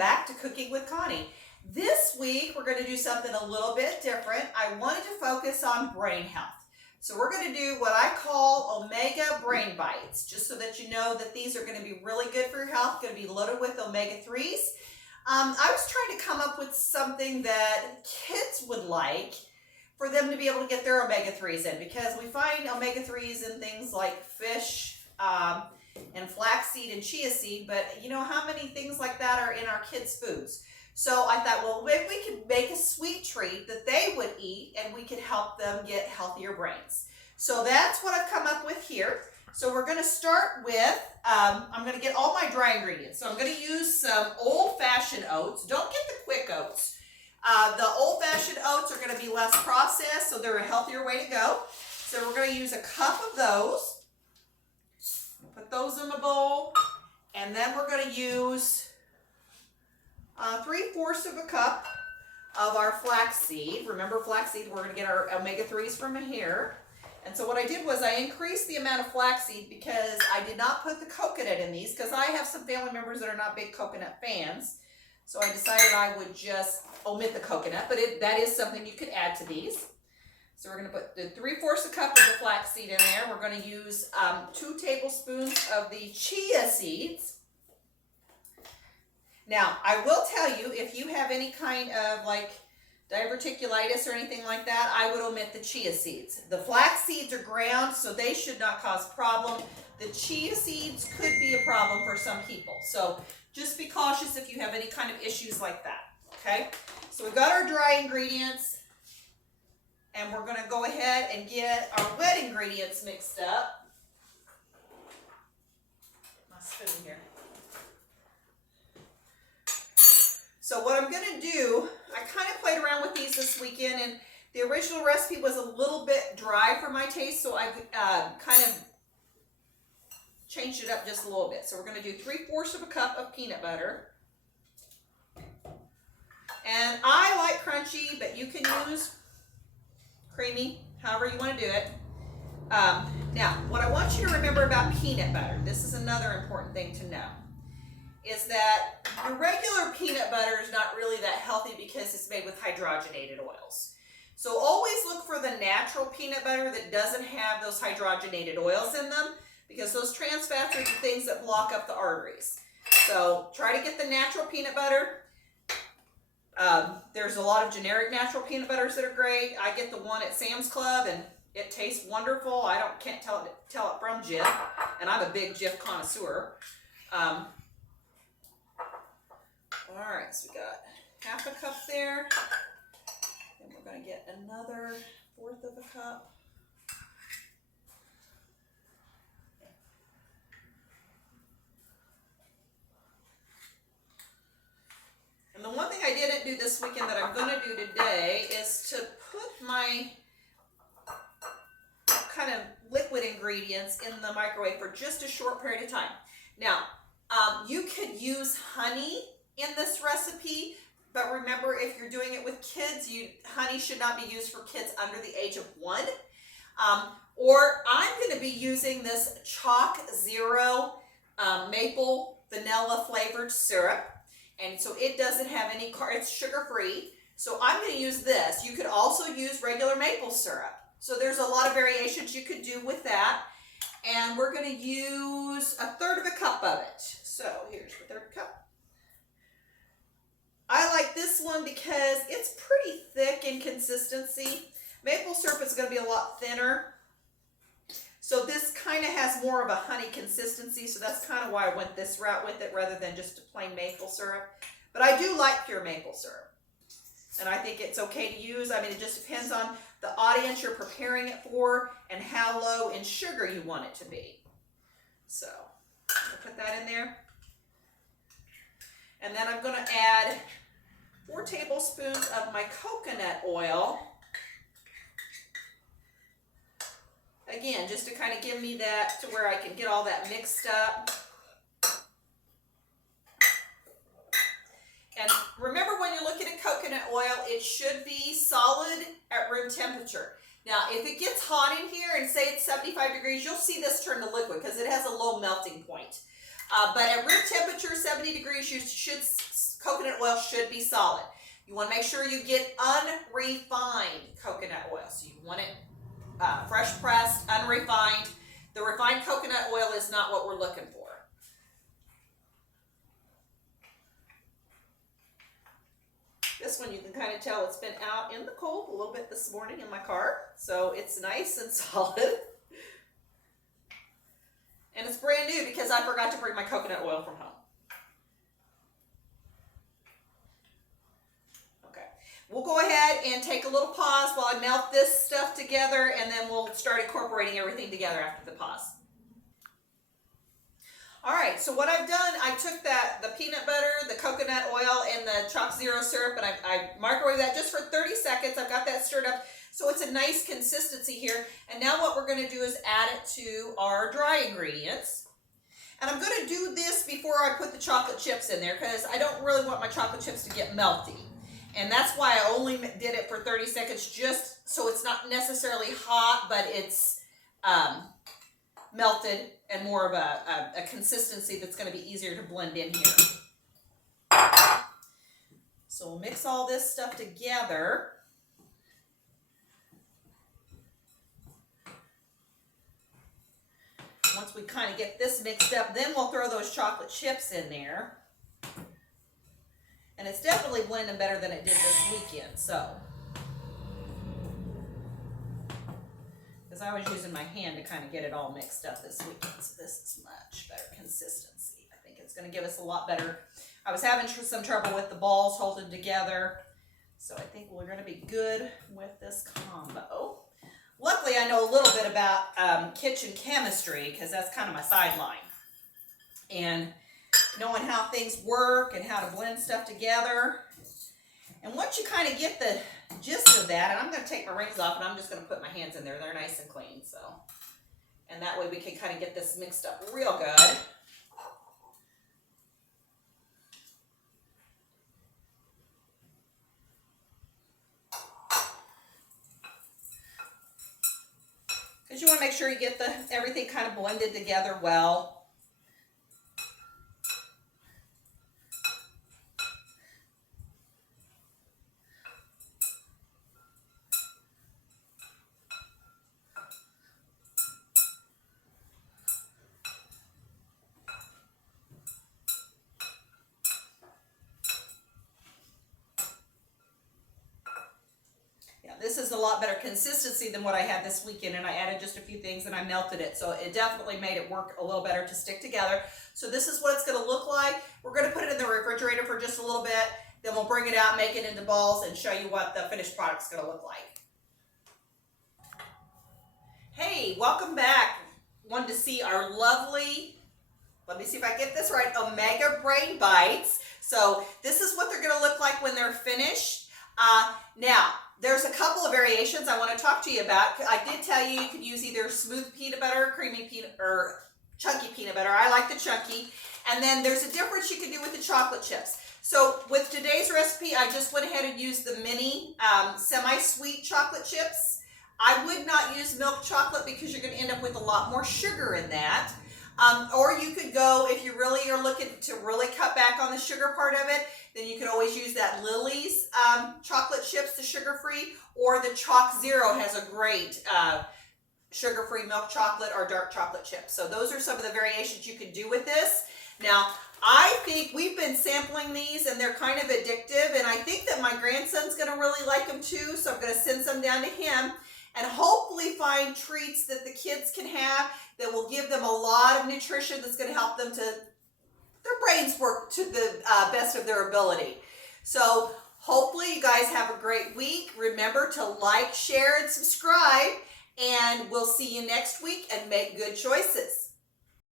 back to Cooking with Connie. This week we're going to do something a little bit different. I wanted to focus on brain health. So we're going to do what I call Omega Brain Bites, just so that you know that these are going to be really good for your health, going to be loaded with omega-3s. I was trying to come up with something that kids would like for them to be able to get their omega-3s in, because we find omega-3s in things like fish and flaxseed and chia seed, but you know how many things like that are in our kids' foods? So I thought, well, maybe we could make a sweet treat that they would eat and we could help them get healthier brains. So that's what I've come up with here. So we're going to start with, I'm going to get all my dry ingredients. So I'm going to use some old-fashioned oats. Don't get the quick oats. The old-fashioned oats are going to be less processed, so they're a healthier way to go. So we're going to use a cup of those. Put those in the bowl. And then we're going to use 3/4 of a cup of our flaxseed. Remember, flaxseed, we're going to get our omega-3s from here. And so what I did was I increased the amount of flaxseed because I did not put the coconut in these, because I have some family members that are not big coconut fans. So I decided I would just omit the coconut, but that is something you could add to these. So we're going to put the 3/4 a cup of the flaxseed in there. We're going to use 2 tablespoons of the chia seeds. Now, I will tell you, if you have any kind of like diverticulitis or anything like that, I would omit the chia seeds. The flax seeds are ground, so they should not cause problem. The chia seeds could be a problem for some people. So just be cautious if you have any kind of issues like that, okay? So we've got our dry ingredients, and we're going to go ahead and get our wet ingredients mixed up. My spoon here. So what I'm going to do, I kind of played around with these this weekend, and the original recipe was a little bit dry for my taste, so I kind of changed it up just a little bit. So we're going to do 3/4 of a cup of peanut butter. And I like crunchy, but you can use creamy, however you want to do it. Now, what I want you to remember about peanut butter, this is another important thing to know, is that the regular peanut butter is not really that healthy because it's made with hydrogenated oils. So always look for the natural peanut butter that doesn't have those hydrogenated oils in them, because those trans fats are the things that block up the arteries. So try to get the natural peanut butter. There's a lot of generic natural peanut butters that are great. I get the one at Sam's Club, and it tastes wonderful. Can't tell it from Jif, and I'm a big Jif connoisseur. All right, so we got 1/2 a cup there, and we're going to get another 1/4 of a cup. And the one thing I didn't do this weekend that I'm going to do today is to put my kind of liquid ingredients in the microwave for just a short period of time. Now, you could use honey in this recipe, but remember, if you're doing it with kids, honey should not be used for kids under the age of 1. Or I'm going to be using this Chalk Zero maple vanilla flavored syrup, and so it doesn't have any it's sugar free. So I'm going to use this. You could also use regular maple syrup. So there's a lot of variations you could do with that, and we're going to use 1/3 of a cup of it. So here's the 1/3 cup. I like this one because it's pretty thick in consistency. Maple syrup is going to be a lot thinner. So this kind of has more of a honey consistency, so that's kind of why I went this route with it rather than just a plain maple syrup. But I do like pure maple syrup, and I think it's okay to use. I mean, it just depends on the audience you're preparing it for and how low in sugar you want it to be. So I'll put that in there. And then I'm going to add 4 tablespoons of my coconut oil. Again, just to kind of give me that to where I can get all that mixed up. And remember, when you're looking at coconut oil, it should be solid at room temperature. Now, if it gets hot in here and say it's 75 degrees, you'll see this turn to liquid because it has a low melting point. But at room temperature, 70 degrees, you should coconut oil should be solid. You want to make sure you get unrefined coconut oil. So you want it fresh pressed, unrefined. The refined coconut oil is not what we're looking for. This one you can kind of tell it's been out in the cold a little bit this morning in my car. So it's nice and solid. And it's brand new because I forgot to bring my coconut oil from home. Okay, we'll go ahead and take a little pause while I melt this stuff together, and then we'll start incorporating everything together after the pause. All right, so what I've done, I took the peanut butter, the coconut oil, and the Chalk Zero syrup, and I microwaved that just for 30 seconds. I've got that stirred up, so it's a nice consistency here. And now what we're going to do is add it to our dry ingredients. And I'm going to do this before I put the chocolate chips in there because I don't really want my chocolate chips to get melty. And that's why I only did it for 30 seconds, just so it's not necessarily hot, but it's melted and more of a consistency that's going to be easier to blend in here. So we'll mix all this stuff together. Once we kind of get this mixed up, then we'll throw those chocolate chips in there. And it's definitely blending better than it did this weekend, so. Because I was using my hand to kind of get it all mixed up this weekend, so this is much better consistency. I think it's going to give us a lot better. I was having some trouble with the balls holding together, so I think we're going to be good with this combo. Luckily, I know a little bit about kitchen chemistry because that's kind of my sideline. And knowing how things work and how to blend stuff together. And once you kind of get the gist of that, and I'm going to take my rings off and I'm just going to put my hands in there. They're nice and clean. So, and that way we can kind of get this mixed up real good. Because you want to make sure you get everything kind of blended together well. This is a lot better consistency than what I had this weekend, and I added just a few things and I melted it. So it definitely made it work a little better to stick together. So this is what it's going to look like. We're going to put it in the refrigerator for just a little bit. Then we'll bring it out, make it into balls, and show you what the finished product's going to look like. Hey, welcome back. Wanted to see our lovely, let me see if I get this right, Omega Brain Bites. So this is what they're going to look like when they're finished. Now, there's a couple of variations I want to talk to you about. I did tell you could use either smooth peanut butter, creamy peanut, or chunky peanut butter. I like the chunky. And then there's a difference you can do with the chocolate chips. So with today's recipe, I just went ahead and used the mini semi-sweet chocolate chips. I would not use milk chocolate because you're going to end up with a lot more sugar in that. Or you could go, if you really are looking to really cut back on the sugar part of it, then you could always use that Lily's chocolate chips, the sugar-free, or the Chalk Zero has a great sugar-free milk chocolate or dark chocolate chip. So those are some of the variations you can do with this. Now, I think we've been sampling these and they're kind of addictive, and I think that my grandson's going to really like them too, so I'm going to send some down to him and hopefully find treats that the kids can have that will give them a lot of nutrition that's going to help them to their brains work to the best of their ability. So hopefully you guys have a great week. Remember to like, share, and subscribe, and we'll see you next week, and make good choices.